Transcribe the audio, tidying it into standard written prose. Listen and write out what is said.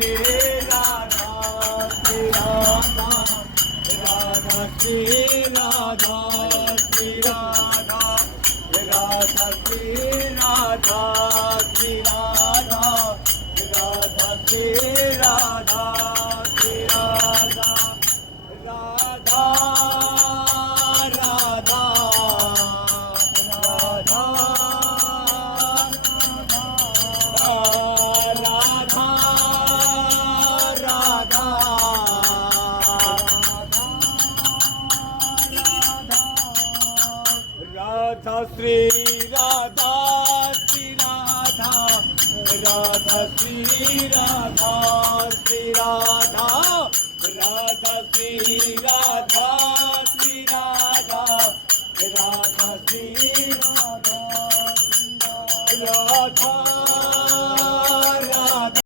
Shri Radha Shri Radha Radha Shri Radha Shri Radha Radha Shri Radha Shri Radha Radha Shri Radha Shri Radha Radha Radha Radha Radha Shri Radha Shri Radha Radha Shri Radha Shri Radha Radha Shri Radha Shri Radha Radha Shri Radha Radha